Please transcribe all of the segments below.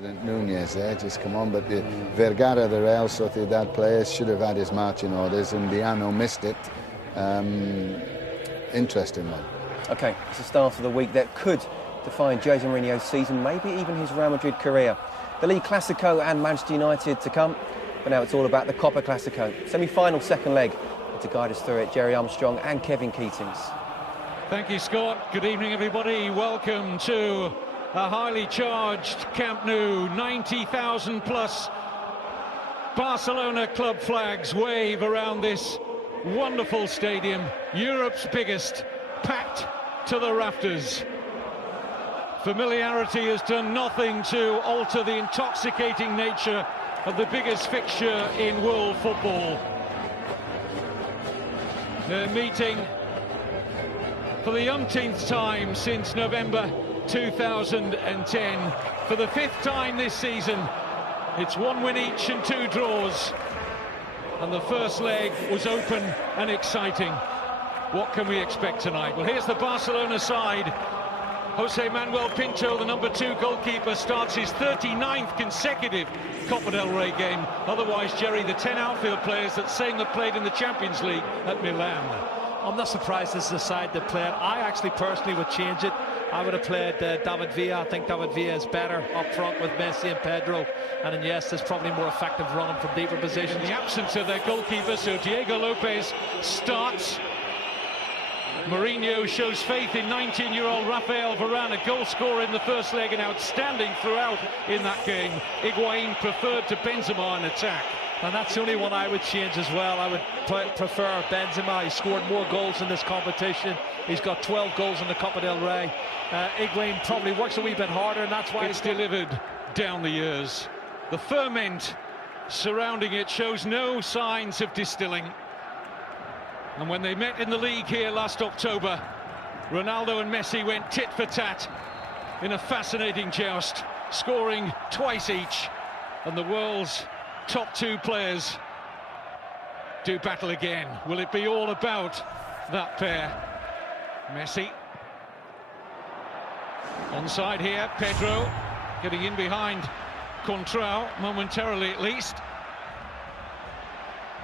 President Nunez there, just come on, but the Vergara, the Real Sociedad player, should have had his marching orders, and Diano missed it. Interesting one. Okay, it's the start of the week that could define Jose Mourinho's season, maybe even his Real Madrid career. The League Clasico and Manchester United to come, but now it's all about the Copa Clasico. Semi-final second leg. To guide us through it, Jerry Armstrong and Kevin Keatings. Thank you, Scott. Good evening, everybody. Welcome to a highly charged Camp Nou. 90,000 plus Barcelona club flags wave around this wonderful stadium, Europe's biggest, packed to the rafters. Familiarity has done nothing to alter the intoxicating nature of the biggest fixture in world football. They're meeting for the umpteenth time since November 2010. For the fifth time this season, it's 1 win each and 2 draws. And the first leg was open and exciting. What can we expect tonight? Well, here's the Barcelona side. Jose Manuel Pinto, the number 2 goalkeeper, starts his 39th consecutive Copa del Rey game. Otherwise, Jerry, the 10 outfield players that same that played in the Champions League at Milan. I'm not surprised this is the side that played. I actually personally would change it. I would have played David Villa. I think David Villa is better up front with Messi and Pedro. And then, yes, there's probably more effective running from deeper positions. In the absence of their goalkeeper, so Diego Lopez starts. Mourinho shows faith in 19-year-old Rafael Varane, a goal scorer in the first leg and outstanding throughout in that game. Higuain preferred to Benzema in attack. And that's the only one I would change as well. I would prefer Benzema. He scored more goals in this competition. He's got 12 goals in the Copa del Rey. Higuain probably works a wee bit harder, and that's why it's delivered down the years. The ferment surrounding it shows no signs of distilling. And when they met in the league here last October, Ronaldo and Messi went tit for tat in a fascinating joust, scoring twice each. And the world's top 2 players do battle again. Will it be all about that pair? Messi. Onside here, Pedro getting in behind Contrao, momentarily at least.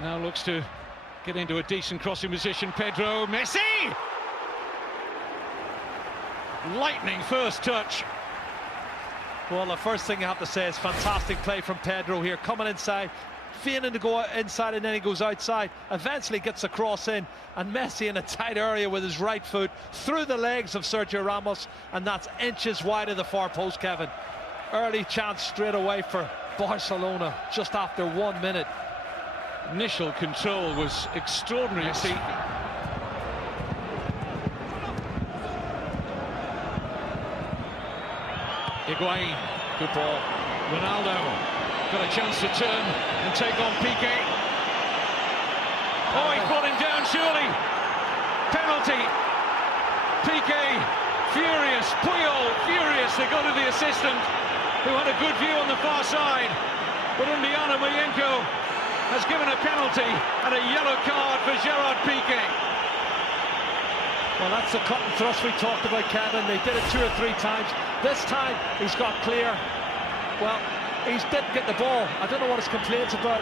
Now looks to get into a decent crossing position. Pedro, Messi! Lightning first touch. Well, the first thing you have to say is fantastic play from Pedro here, coming inside, feigning to go inside, and then he goes outside, eventually gets a cross in, and Messi in a tight area with his right foot through the legs of Sergio Ramos, and that's inches wide of the far post, Kevin. Early chance straight away for Barcelona just after 1 minute. Initial control was extraordinary. Messi. Higuain, good ball. Ronaldo got a chance to turn and take on Piqué. Oh, he brought him down, surely. Penalty. Piqué, furious. Puyol, furious. They go to the assistant, who had a good view on the far side. But Undiano Mayenko has given a penalty and a yellow card for Gerard Piqué. Well, that's the cut and thrust we talked about, Kevin. They did it 2 or 3 times. This time, he's got clear. Well, he didn't get the ball. I don't know what his complaint's about.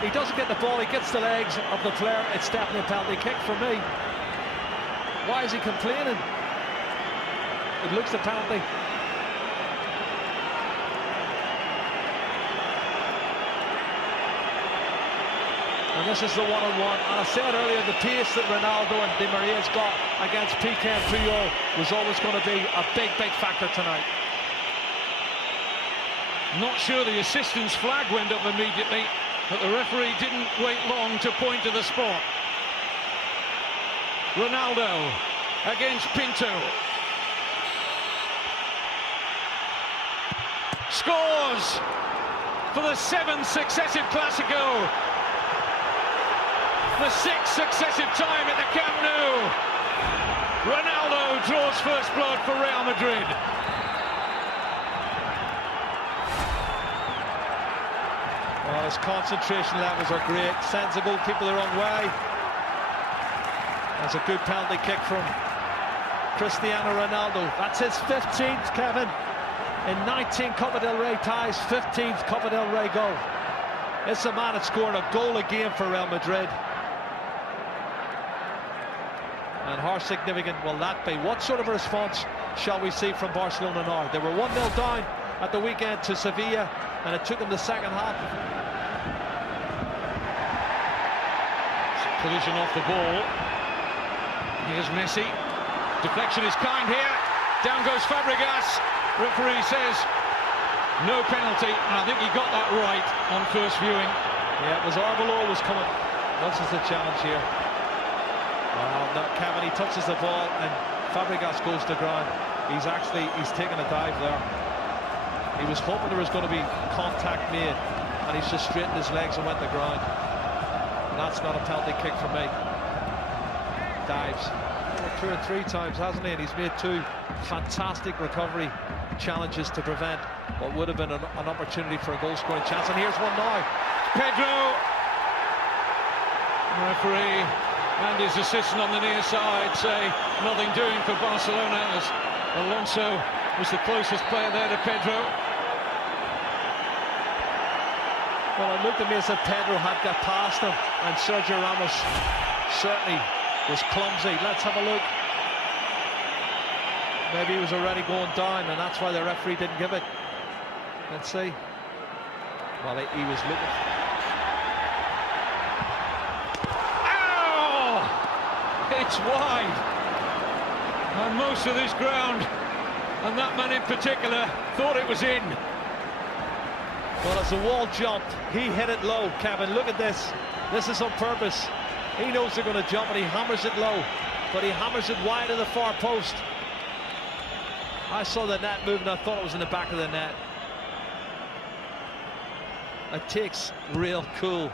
He doesn't get the ball, he gets the legs of the player. It's definitely a penalty kick for me. Why is he complaining? It looks a penalty. And this is the one-on-one. And I said earlier, the pace that Ronaldo and Di Maria's got against Piqué and Puyol was always going to be a big, big factor tonight. Not sure the assistant's flag went up immediately, but the referee didn't wait long to point to the spot. Ronaldo against Pinto. Scores for the 7th successive Clasico. The 6th successive time at the Camp Nou. Ronaldo draws first blood for Real Madrid. Well, his concentration levels are great. Sends the goalkeeper the wrong way. That's a good penalty kick from Cristiano Ronaldo. That's his 15th, Kevin. in 19 Copa del Rey ties, 15th Copa del Rey goal. It's a man that scored a goal a game for Real Madrid. And how significant will that be? What sort of a response shall we see from Barcelona now? They were 1-0 down at the weekend to Sevilla, and it took them the second half. Collision off the ball. Here's Messi. Deflection is kind here. Down goes Fabregas. Referee says no penalty. And I think he got that right on first viewing. Yeah, it was Arbeloa was coming. This is the challenge here. Well, no, Kevin, he touches the ball and Fabregas goes to ground. He's taken a dive there. He was hoping there was going to be contact made, and he's just straightened his legs and went to ground. And that's not a penalty kick for me. Dives 2 or 3 times, hasn't he? And he's made 2 fantastic recovery challenges to prevent what would have been an opportunity for a goal-scoring chance. And here's one now. Pedro. Referee and his assistant on the near side say nothing doing for Barcelona, as Alonso was the closest player there to Pedro. Well, it looked to me as if Pedro had got past him, and Sergio Ramos certainly was clumsy. Let's have a look. Maybe he was already going down, and that's why the referee didn't give it. Let's see. Well, he was looking. It's wide, and most of this ground, and that man in particular, thought it was in. Well, as the wall jumped, he hit it low, Kevin. Look at this. This is on purpose. He knows they're going to jump, and he hammers it low, but he hammers it wide of the far post. I saw the net moving. I thought it was in the back of the net. It takes real cool.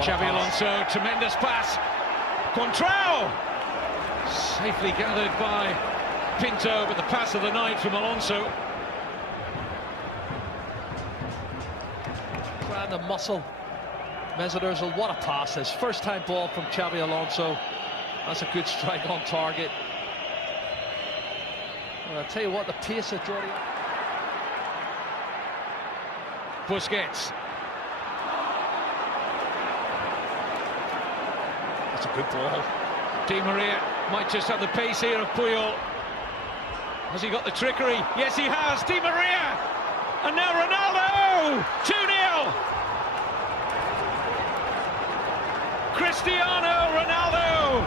Xabi Alonso, tremendous pass. Contrao! Safely gathered by Pinto, but the pass of the night from Alonso. Grand the muscle. Mesut Ozil, what a pass. His first time ball from Xabi Alonso. That's a good strike on target. Well, I'll tell you what, the pace of Jordi. Busquets. That's a good ball. Di Maria might just have the pace here of Puyol. Has he got the trickery? Yes, he has. Di Maria! And now Ronaldo! 2-0! Cristiano Ronaldo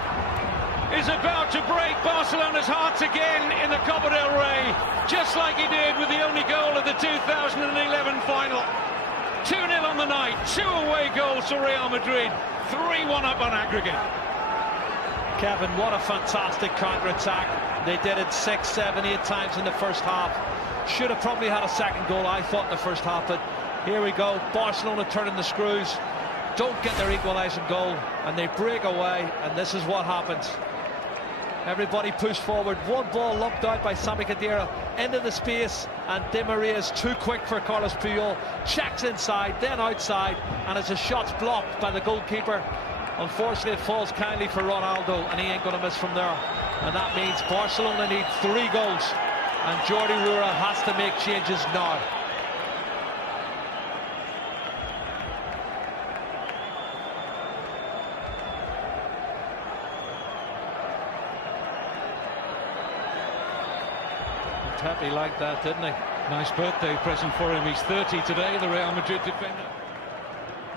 is about to break Barcelona's hearts again in the Copa del Rey, just like he did with the only goal of the 2011 final. 2-0 on the night, 2 away goals for Real Madrid, 3-1 up on aggregate. Kevin, what a fantastic counter-attack. They did it 6, 7, 8 times in the first half. Should have probably had a second goal, I thought, in the first half, but here we go. Barcelona turning the screws, don't get their equalising goal, and they break away, and this is what happens. Everybody pushed forward, one ball lumped out by Sami Khedira into the space, and Di Maria is too quick for Carlos Puyol. Checks inside, then outside, and as the shot's blocked by the goalkeeper, unfortunately it falls kindly for Ronaldo, and he ain't going to miss from there. And that means Barcelona need 3 goals, and Jordi Rura has to make changes now. Pepe liked that, didn't he? Nice birthday present for him. He's 30 today, the Real Madrid defender.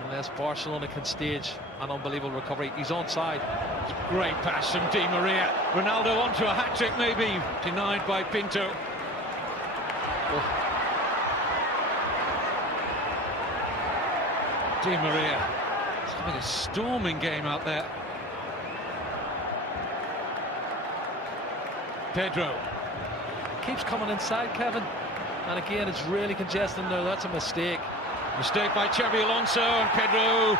Unless Barcelona can stage an unbelievable recovery. He's onside. Great pass from Di Maria. Ronaldo onto a hat-trick maybe. Denied by Pinto. Oh. Di Maria. It's having a storming game out there. Pedro. Keeps coming inside, Kevin, and again it's really congested there. That's a mistake. Mistake by Xabi Alonso, and Pedro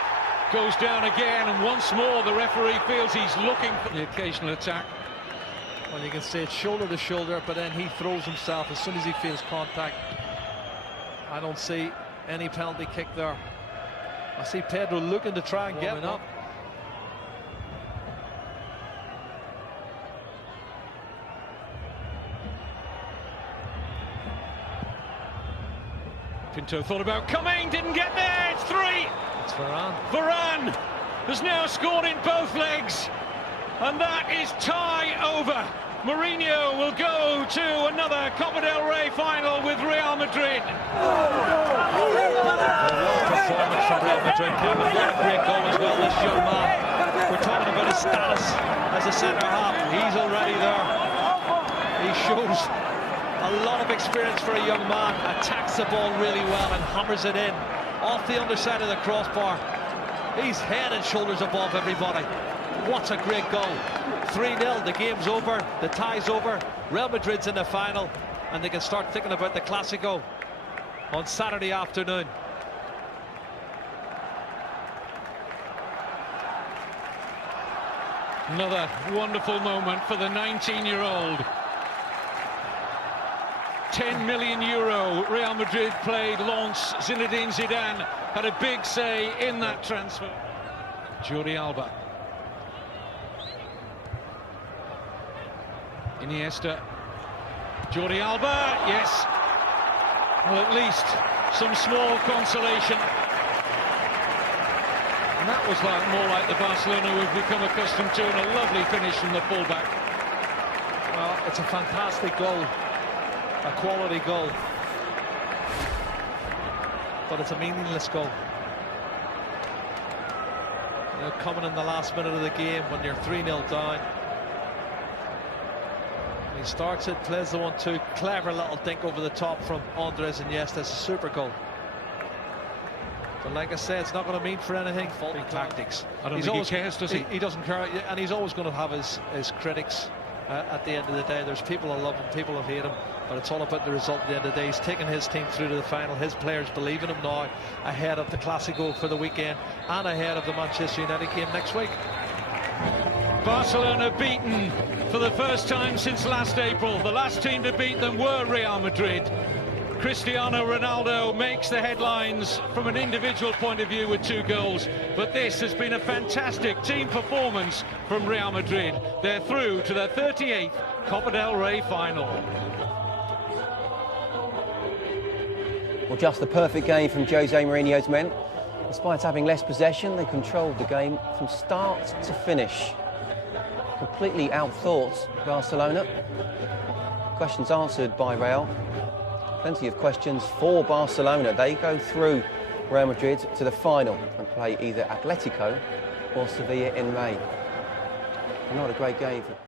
goes down again, and once more the referee feels he's looking for the occasional attack. Well, you can see it's shoulder to shoulder, but then he throws himself as soon as he feels contact. I don't see any penalty kick there. I see Pedro looking to try and get one up. Pinto thought about coming, didn't get there, it's 3! It's Varane. Varane has now scored in both legs, and that is tie over. Mourinho will go to another Copa del Rey final with Real Madrid. Performance from Real Madrid. What a great goal as well, this young man. We're talking about his status as a centre-half. He's already there. He shows a lot of experience for a young man. Attacks the ball really well and hammers it in off the underside of the crossbar. He's head and shoulders above everybody. What a great goal. 3-0, the game's over, the tie's over. Real Madrid's in the final, and they can start thinking about the Clásico on Saturday afternoon. Another wonderful moment for the 19-year-old. 10 million euro Real Madrid played Lens. Zinedine Zidane had a big say in that transfer. Jordi Alba. Iniesta. Jordi Alba, yes. Well, at least some small consolation. And that was more like the Barcelona we've become accustomed to, and a lovely finish from the fullback. Well, it's a fantastic goal. A quality goal. But it's a meaningless goal. You know, coming in the last minute of the game when you're 3-0 down. He starts it, plays the 1-2, clever little dink over the top from Andres Iniesta. It's a super goal. But like I said, it's not going to mean for anything. Faulty tactics. I don't think he cares, does he? He doesn't care, and he's always going to have his critics at the end of the day. There's people who love him, people who hate him, but it's all about the result at the end of the day. He's taken his team through to the final. His players believe in him now, ahead of the Clásico for the weekend and ahead of the Manchester United game next week. Barcelona beaten for the first time since last April. The last team to beat them were Real Madrid. Cristiano Ronaldo makes the headlines from an individual point of view with 2 goals, but this has been a fantastic team performance from Real Madrid. They're through to their 38th Copa del Rey final. Well, just the perfect game from Jose Mourinho's men. Despite having less possession, they controlled the game from start to finish. Completely outthought Barcelona. Questions answered by Real. Plenty of questions for Barcelona. They go through Real Madrid to the final and play either Atletico or Sevilla in May. Not a great game for